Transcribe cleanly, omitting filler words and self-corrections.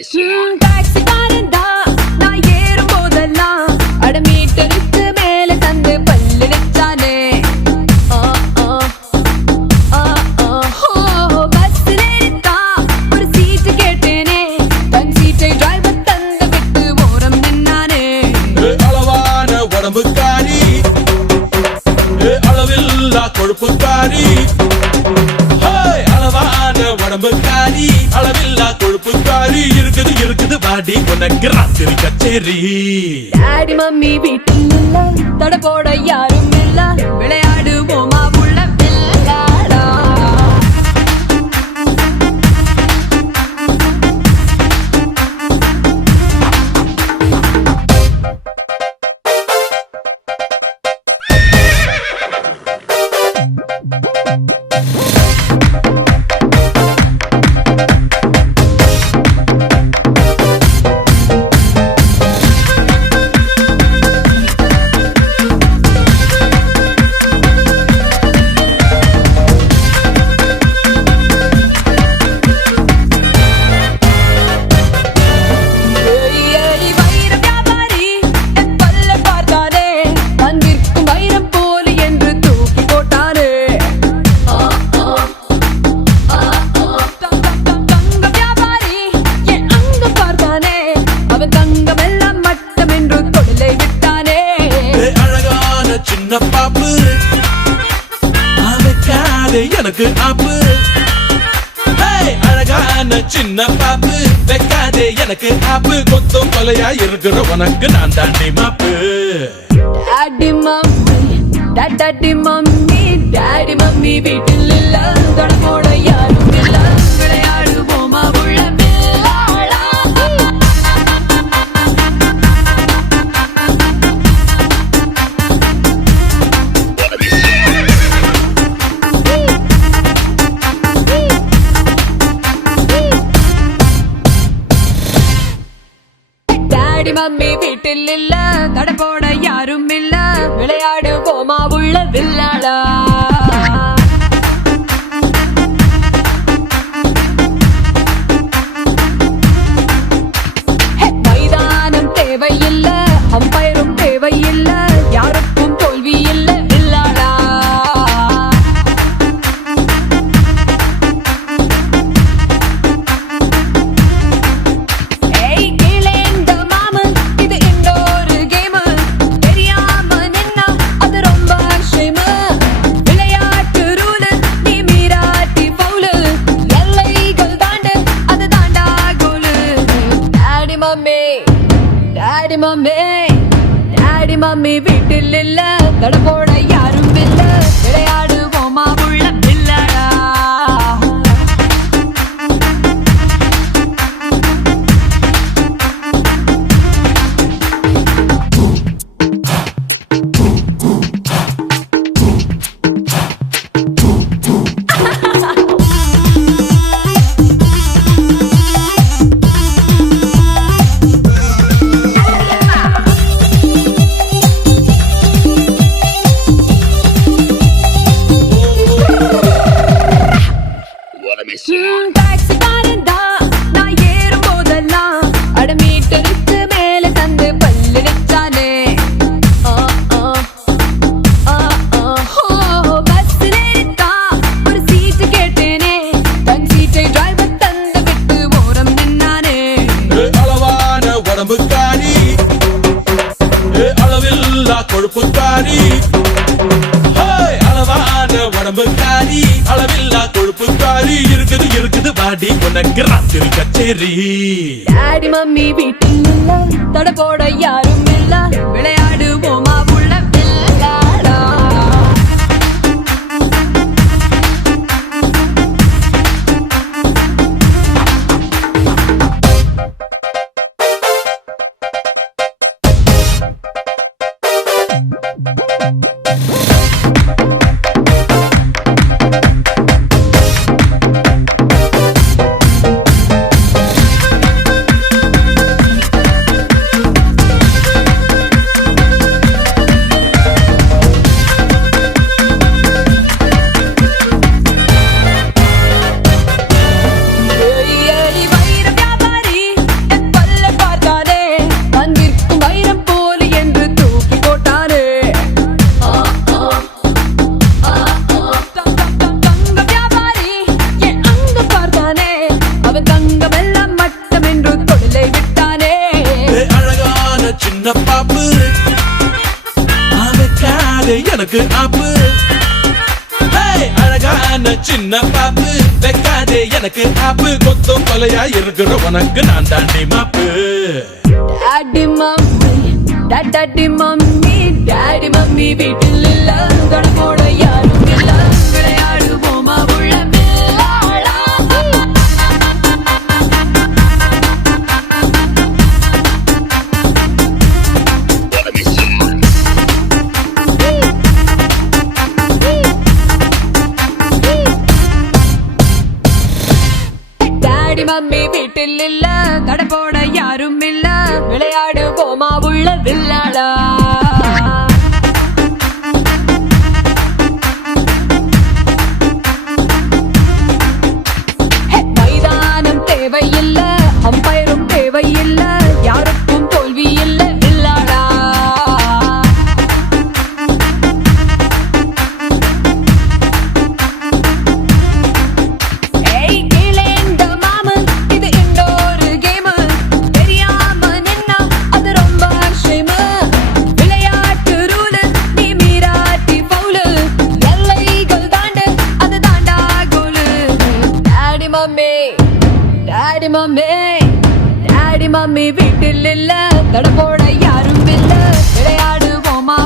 டாக்ஸிக்காரன் தான் நான் ஏறும் போதெல்லாம் அடமீட்டருக்கு மேல தந்து பல்லு நிச்சானே. பஸ்ல எடுத்தா ஒரு சீட்டு கேட்டேனே, தன் சீட்டை டிரைவர் தந்து விட்டு ஓரம் நின்னானே. அளவான உடம்புக்காரி, அளவில்லா கொழுப்புக்காரி, அளவான உடம்புக்காரி, அளவில்லா கொழுப்புக்காரி, இருக்குது இருக்குது வாடி உனக்கு ராத்திரி கச்சேரி. டாடி மம்மி வீட்டில் இல்ல, தட போட யாரும் இல்ல, விளையாடுவோமா உள்ள பிள்ளாடா. சின்ன பாப்பு வைக்காதே எனக்கு ஆப்பு, அழகான சின்ன பாப்பு வைக்காதே எனக்கு ஆப்பு, கொத்தும் கொலையா இருக்கிற உனக்கு நான் தாண்டி மாப்பு. Daddy mummy daddy mummy daddy mummy வீட்டில் இல்ல, தட போட யாரும் இல்ல, விளையாடுவோமா உள்ள பிள்ளாடா. டாடி மம்மி வீட்டில் இல்ல, தட போட யாரும் இல்ல, விளையாடுவோமா உள்ள வில்லாடா. மைதானம் தேவையில்ல, அம்பயரும் தேவையில்ல, யாருக்கும் தோல்வி இல்ல வில்லாடா. டாடி மம்மி வீட்டில் இல்ல, தட போட யாரும் இல்ல, விளையாடுவோமா உள்ள பிள்ளாடா. டாக்ஸிக்காரன் தான் நான் ஏறும் போதெல்லாம் அடமீட்டருக்கு மேல தந்து பல்லு நிச்சானே. பஸ்ல எடுத்தா ஒரு சீட்டு கேட்டேனே, தன் சீட்டை டிரைவர் தந்து விட்டு ஓரம் நின்னானே. அளவான உடம்புக்காரி, அளவில்லா கொழுப்புக்காரி, அளவான உடம்புக்காரி, அளவில்லா கொழுப்புக்காரி, இருக்குது இருக்குது வாடி உனக்கு ராத்திரி கச்சேரி. டாடி மம்மி வீட்டில் இல்ல, தட போட யாரும் இல்ல, விளையாடுவோமா உள்ள பிள்ளாடா. சின்ன பாப்பு வைக்காதே எனக்கு ஆப்பு கொத்தும் கொலையா இருக்கிற உனக்கு நான் தாண்டி மாப்பு daddy mummy daddy mummy daddy mummy வீட்டில் இல்ல தொடப்போட யாரும் இல்ல விளையாடுவோமா உள்ள பில்லாளா டாடி மம்மி வீட்டில் இல்ல தடப்போட யாரும் இல்ல விளையாடு போமா உள்ள வில்லாளா மைதானம் தேவையில்ல அம்பயரும் தேவையில்ல யாருக்கும் தோல்வி இல்ல வில்லாளா டாடி மம்மி வீட்டில் இல்ல தடப்போட யாரும் இல்ல விளையாடுவோமா